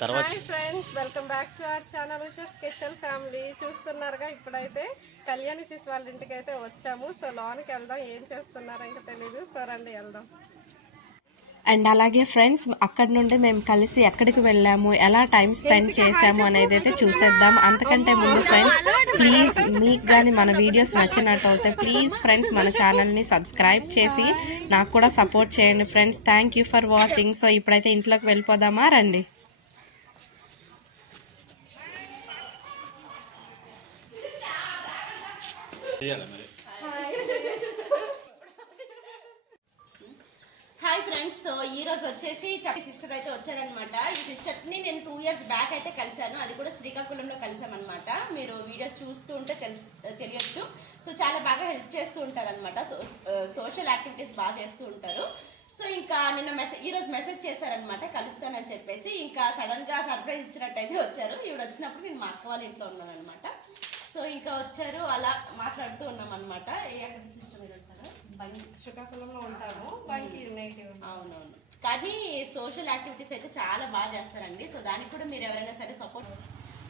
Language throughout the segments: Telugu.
Hi friends, welcome back to our channel Usha special family. చూస్తున్నారుగా, ఇప్పుడైతే కళ్యాణి సిస్ వాళ్ళ ఇంటికి అయితే వచ్చాము. సో లోనికి వెళ్దాం, ఏం చేస్తున్నారో ఇంకా తెలీదు. సో రండి వెళ్దాం. అండ్ అలాగే ఫ్రెండ్స్, అక్కడ నుండి మేము కలిసి ఎక్కడికి వెళ్ళాము, ఎలా టైం స్పెండ్ చేసాము అనేది అయితే చూసేద్దాం. అంతకంటే ముందు ఫ్రెండ్స్, ప్లీజ్ మీకు కానీ మన వీడియోస్ నచ్చినట్టు ప్లీజ్ ఫ్రెండ్స్ మన ఛానల్ని సబ్స్క్రైబ్ చేసి నాకు కూడా సపోర్ట్ చేయండి friends. Thank you for watching. So ఇప్పుడైతే ఇంట్లోకి వెళ్ళిపోదామా, రండి. హాయ్ ఫ్రెండ్స్, సో ఈ రోజు వచ్చేసి సిస్టర్ అయితే వచ్చారనమాట. ఈ సిస్టర్ని నేను 2 years బ్యాక్ అయితే కలిశాను. అది కూడా శ్రీకాకుళంలో కలిసామన్నమాట. మీరు వీడియోస్ చూస్తూ ఉంటే తెలియచ్చు. సో చాలా బాగా హెల్ప్ చేస్తూ ఉంటారనమాట. సోషల్ యాక్టివిటీస్ బాగా చేస్తూ ఉంటారు. సో ఇంకా నిన్న ఈరోజు మెసేజ్ చేశారనమాట కలుస్తానని చెప్పేసి. ఇంకా సడన్గా సర్ప్రైజ్ ఇచ్చినట్టయితే వచ్చారు. ఈవిడ వచ్చినప్పుడు నేను మా అక్క వాళ్ళ ఇంట్లో ఉన్నాను అనమాట. సో ఇంకా వచ్చారు, అలా మాట్లాడుతూ ఉన్నాం అనమాట. ఎక్కడ సిస్టర్ మీరు ఉంటారు? శ్రీకాకుళంలో ఉంటాము. అవునవును, కానీ సోషల్ యాక్టివిటీస్ అయితే చాలా బాగా చేస్తారండి. సో దానికి కూడా మీరు ఎవరైనా సరే సపోర్ట్.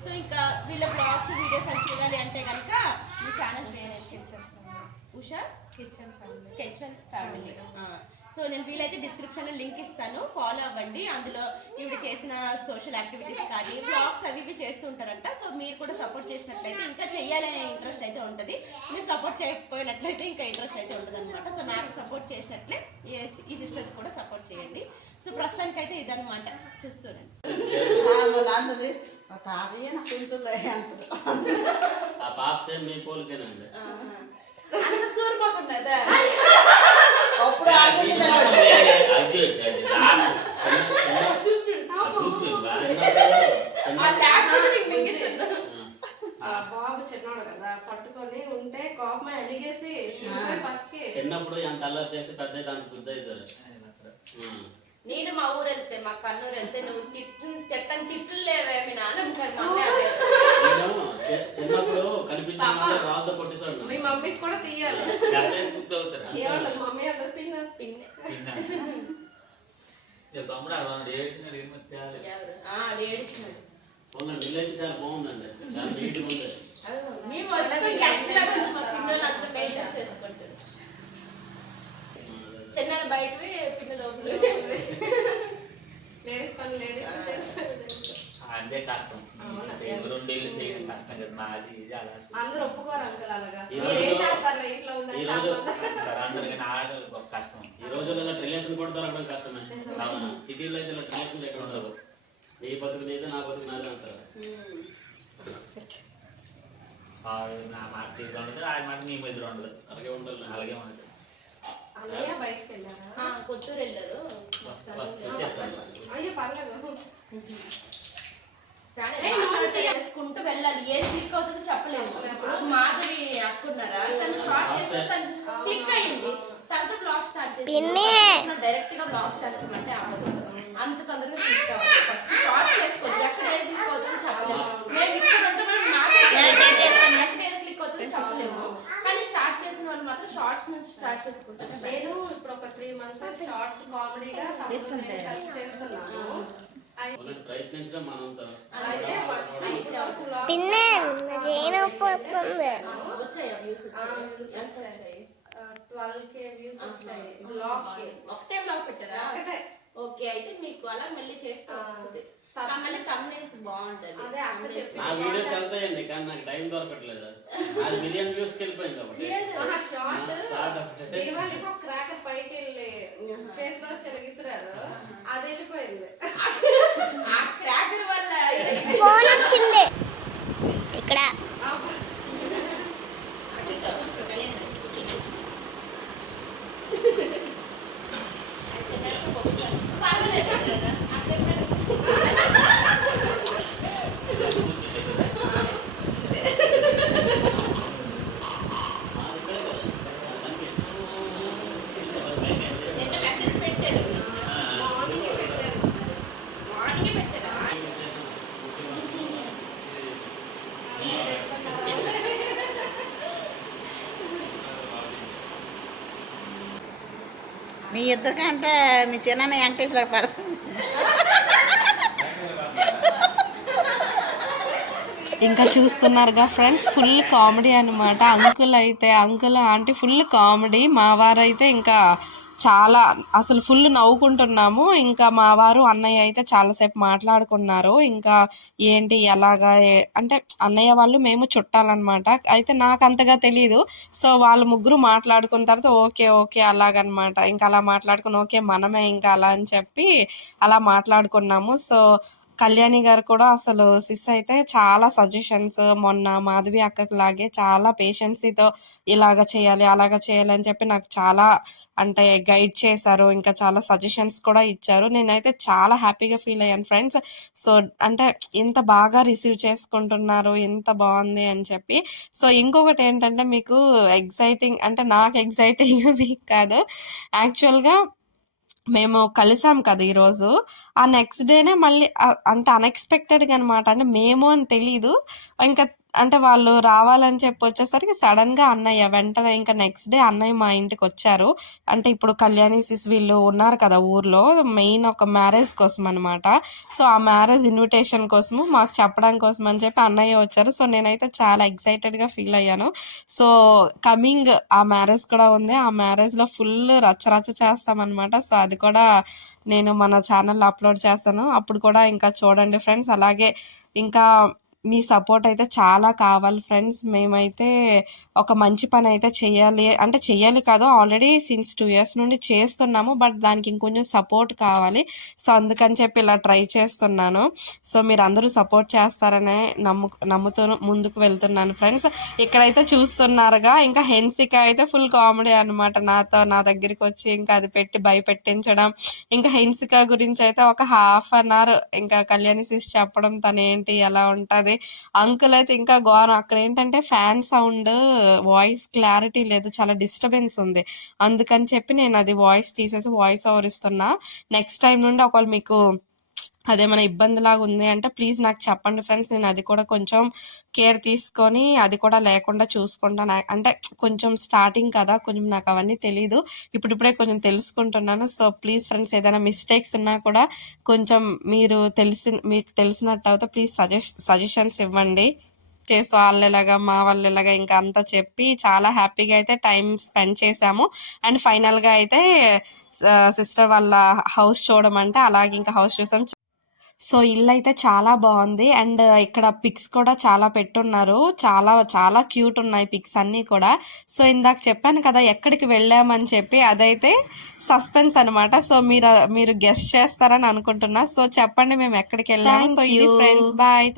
సో ఇంకా వీళ్ళ బ్లాగ్స్ వీడియోస్ అని చూడాలి అంటే కనుక మీ ఛానల్ పేరు ఉషాస్ కిచెన్ ఫ్యామిలీ. సో నేను వీలైతే డిస్క్రిప్షన్లో లింక్ ఇస్తాను, ఫాలో అవ్వండి. అందులో ఈవిడ చేసిన సోషల్ యాక్టివిటీస్ కానీ బ్లాగ్స్ అవి ఇవి చేస్తూ ఉంటారంట. సో మీరు కూడా సపోర్ట్ చేసినట్లయితే ఇంకా చేయాలనే ఇంట్రెస్ట్ అయితే ఉంటుంది. మీరు సపోర్ట్ చేయకపోయినట్లయితే ఇంకా ఇంట్రెస్ట్ అయితే ఉంటుంది అనమాట. సో నాకు సపోర్ట్ చేసినట్లే ఈ సిస్టర్కి కూడా సపోర్ట్ చేయండి. సో ప్రస్తుతానికైతే ఇదన్నమాట, చూస్తున్నాను. బాబు చిన్నోడు కదా, పట్టుకొని ఉంటే కోపం అలిగేసి చిన్నప్పుడు ఎంత అల్లరి చేసి పెద్ద దానికి బుద్ధి అవుతారు. నేను మా ఊరు వెళ్తే, మా కన్నూరు వెళ్తే, నువ్వు తిట్టని తిట్లు లేవే మీ నాన్న. చిన్నప్పుడు కనిపించిన రాళ్ళతో కొట్టేసాడు. మీ మమ్మీకి కూడా తీయాలి. అవుతారు మమ్మీ అందరు పిన్న ఏడిచినాడు. ఇల్లైతే చాలా బాగుందండి, చాలా నీట్గా ఉంది. చేసుకుంటాడు చిన్న బయట పిల్లలు లేడీస్ పని అదే కష్టం. 2 ఏళ్ళు చేయడం కష్టం కదా. మాది ఇది అలా అందరూ ఒప్పుకోరు అంకల్. అలాగా అందరికీ కష్టం. ఈ రోజుల్లో రిలేషన్ కూడా దొరకడం కష్టమే. సిటీలో అయితే రిలేషన్ ఎక్కడ ఉండదు. నీ బతుకు నీదే, నా బతుకు నాదే అంటారు. నా మాట తీరు ఉండదు, ఆయన మాట నీ మీద ఉండదు. అలాగే ఉండాలి. అలాగే ఉండదు. కొత్తూరు వెళ్ళారు. చేసుకుంటూ వెళ్ళాలి. ఏది క్లిక్ అవుతుందో చెప్పలేము. మాధవి అక్కున్నారా, తను షార్ట్ చేస్తే తను క్లిక్ అయ్యింది. తర్వాత బ్లాగ్ స్టార్ట్ చేసి డైరెక్ట్ గా బ్లాగ్ చేస్తామంటే అవ్వదు. అంత తొందరగా క్లిక్ అవ్వదు. ఫస్ట్ షార్ట్ చేసుకోవచ్చు. ఎక్కడ ఏది క్లిక్ అవుతుందో చెప్పలేము. మేము ఇక్కడ ఉంటే మనం ఎక్కడ ఏది క్లిక్ అవుతుందో చెప్పలేము. కానీ స్టార్ట్ చేసిన వాళ్ళు మాత్రం షార్ట్స్ నుంచి స్టార్ట్ చేసుకుంటారు. నేను ఇప్పుడు ఒక 3 months షార్ట్స్ కామెడీగా చేస్తున్నాను. ప్రయత్నించడం మనంతా వచ్చాయా వ్యూస్? 12K వ్యూస్ వచ్చాయి. ఒకటే బ్లాగ్ పెట్టారా? ఓకే, అయితే మీకు అలా మళ్ళీ చేస్తూ వస్తుంది. మళ్ళీ thumbnails బాగుంటది. నా వీడియోస్ వెళ్తాయండి, కానీ నాకు టైం దొరకట్లేదు. అది మిలియన్ వ్యూస్కి వెళ్ళిపోయింది కాబట్టి క్రాకర్ పైకి వెళ్ళి చేతిలో చెలగిసిరారు, అది వెళ్ళిపోయింది. ఆ క్రాకర్ వల్ల ఫోన్ వచ్చింది ఇక్కడ. మెసేజ్ పెట్టారు. మార్నింగే పెట్టారా? మీ ఇద్దరికంటే మీ చిన్న వెంకటేశ్వర పడుతుంది. ఇంకా చూస్తున్నారుగా ఫ్రెండ్స్, ఫుల్ కామెడీ అనమాట. Uncle aunty full comedy. మా వారైతే ఇంకా చాలా అసలు ఫుల్ నవ్వుకుంటున్నాము. ఇంకా మా వారు అన్నయ్య అయితే చాలాసేపు మాట్లాడుకున్నారు. ఇంకా ఏంటి ఎలాగా అంటే అన్నయ్య వాళ్ళు మేము చుట్టాలన్నమాట. అయితే నాకు అంతగా తెలియదు. సో వాళ్ళు ముగ్గురు మాట్లాడుకున్న తర్వాత ఓకే ఓకే అలాగనమాట. ఇంకా అలా మాట్లాడుకుని ఓకే మనమే ఇంకా అలా అని చెప్పి అలా మాట్లాడుకున్నాము. సో కళ్యాణి గారు కూడా అసలు సిస్ అయితే చాలా సజెషన్స్, మొన్న మాధవి అక్కకి లాగే చాలా పేషెన్సీతో ఇలాగ చేయాలి అలాగ చేయాలి అని చెప్పి నాకు చాలా అంటే గైడ్ చేశారు. ఇంకా చాలా సజెషన్స్ కూడా ఇచ్చారు. నేనైతే చాలా హ్యాపీగా ఫీల్ అయ్యాను ఫ్రెండ్స్. సో అంటే ఇంత బాగా రిసీవ్ చేసుకుంటున్నారు, ఇంత బాగుంది అని చెప్పి. సో ఇంకొకటి ఏంటంటే మీకు ఎగ్జైటింగ్ అంటే నాకు ఎగ్జైటింగ్ మీకు కాదు, యాక్చువల్గా మేము కలిసాం కదా ఈరోజు. ఆ నెక్స్ట్ డేనే మళ్ళీ అంటే అన్ఎక్స్పెక్టెడ్గా అనమాట. అంటే మేము అని తెలీదు. ఇంకా అంటే వాళ్ళు రావాలని చెప్పి వచ్చేసరికి సడన్గా అన్నయ్య వెంటనే ఇంకా నెక్స్ట్ డే అన్నయ్య మా ఇంటికి వచ్చారు. అంటే ఇప్పుడు కళ్యాణి సిస్ వీళ్ళు ఉన్నారు కదా ఊర్లో, మెయిన్ ఒక మ్యారేజ్ కోసం అనమాట. సో ఆ మ్యారేజ్ ఇన్విటేషన్ కోసము మాకు చెప్పడం కోసం అని చెప్పి అన్నయ్య వచ్చారు. సో నేనైతే చాలా ఎక్సైటెడ్గా ఫీల్ అయ్యాను. సో కమింగ్ ఆ మ్యారేజ్ కూడా ఉంది. ఆ మ్యారేజ్లో ఫుల్ రచ్చ చేస్తామన్నమాట. సో అది కూడా నేను మన ఛానల్లో అప్లోడ్ చేస్తాను. అప్పుడు కూడా ఇంకా చూడండి ఫ్రెండ్స్. అలాగే ఇంకా మీ సపోర్ట్ అయితే చాలా కావాలి ఫ్రెండ్స్. మేమైతే ఒక మంచి పని అయితే చెయ్యాలి, అంటే చెయ్యాలి కాదు ఆల్రెడీ సిన్స్ 2 years నుండి చేస్తున్నాము. బట్ దానికి ఇంకొంచెం సపోర్ట్ కావాలి. సో అందుకని చెప్పి ఇలా ట్రై చేస్తున్నాను. సో మీరు అందరూ సపోర్ట్ చేస్తారనే నమ్ముతూ ముందుకు వెళ్తున్నాను ఫ్రెండ్స్. ఇక్కడైతే చూస్తున్నారుగా ఇంకా హెన్సిక అయితే ఫుల్ కామెడీ అనమాట. నా దగ్గరికి వచ్చి ఇంకా అది పెట్టి భయపెట్టించడం. ఇంకా హెన్సిక గురించి అయితే ఒక 1/2 hour ఇంకా కళ్యాణి సిస్ చెప్పడం తను ఏంటి ఎలా ఉంటుంది. అంకుల్ అయితే ఇంకా ఘోరం. అక్కడ ఏంటంటే ఫ్యాన్ సౌండ్, వాయిస్ క్లారిటీ లేదు, చాలా డిస్టర్బెన్స్ ఉంది. అందుకని చెప్పి నేను అది వాయిస్ తీసేసి వాయిస్ ఓవర్ ఇస్తున్నా. నెక్స్ట్ టైం నుండి ఒకవేళ మీకు అదేమైనా ఇబ్బందిలాగా ఉంది అంటే ప్లీజ్ నాకు చెప్పండి ఫ్రెండ్స్. నేను అది కూడా కొంచెం కేర్ తీసుకొని అది కూడా లేకుండా చూసుకుంటాను. అంటే కొంచెం స్టార్టింగ్ కదా, కొంచెం నాకు అవన్నీ తెలీదు, ఇప్పుడిప్పుడే కొంచెం తెలుసుకుంటున్నాను. సో ప్లీజ్ ఫ్రెండ్స్ ఏదైనా మిస్టేక్స్ ఉన్నా కూడా కొంచెం మీకు తెలిసినట్టు అయితే ప్లీజ్ సజెషన్స్ ఇవ్వండి. చేసి వాళ్ళలాగా మా వాళ్ళలాగా ఇంకా అంతా చెప్పి చాలా హ్యాపీగా అయితే టైం స్పెండ్ చేసాము. అండ్ ఫైనల్గా అయితే సిస్టర్ వాళ్ళ హౌస్ చూడమంటే అలాగే ఇంకా హౌస్ చూసాం. సో ఇల్లు అయితే చాలా బాగుంది. అండ్ ఇక్కడ పిక్స్ కూడా చాలా పెట్టున్నారు. చాలా చాలా క్యూట్ ఉన్నాయి పిక్స్ అన్నీ కూడా. సో ఇందాక చెప్పాను కదా ఎక్కడికి వెళ్ళామని చెప్పి, అదైతే సస్పెన్స్ అనమాట. సో మీరు గెస్ట్ చేస్తారని అనుకుంటున్నా. సో చెప్పండి మేము ఎక్కడికి వెళ్ళాము. సో ఇది ఫ్రెండ్స్, బాయ్.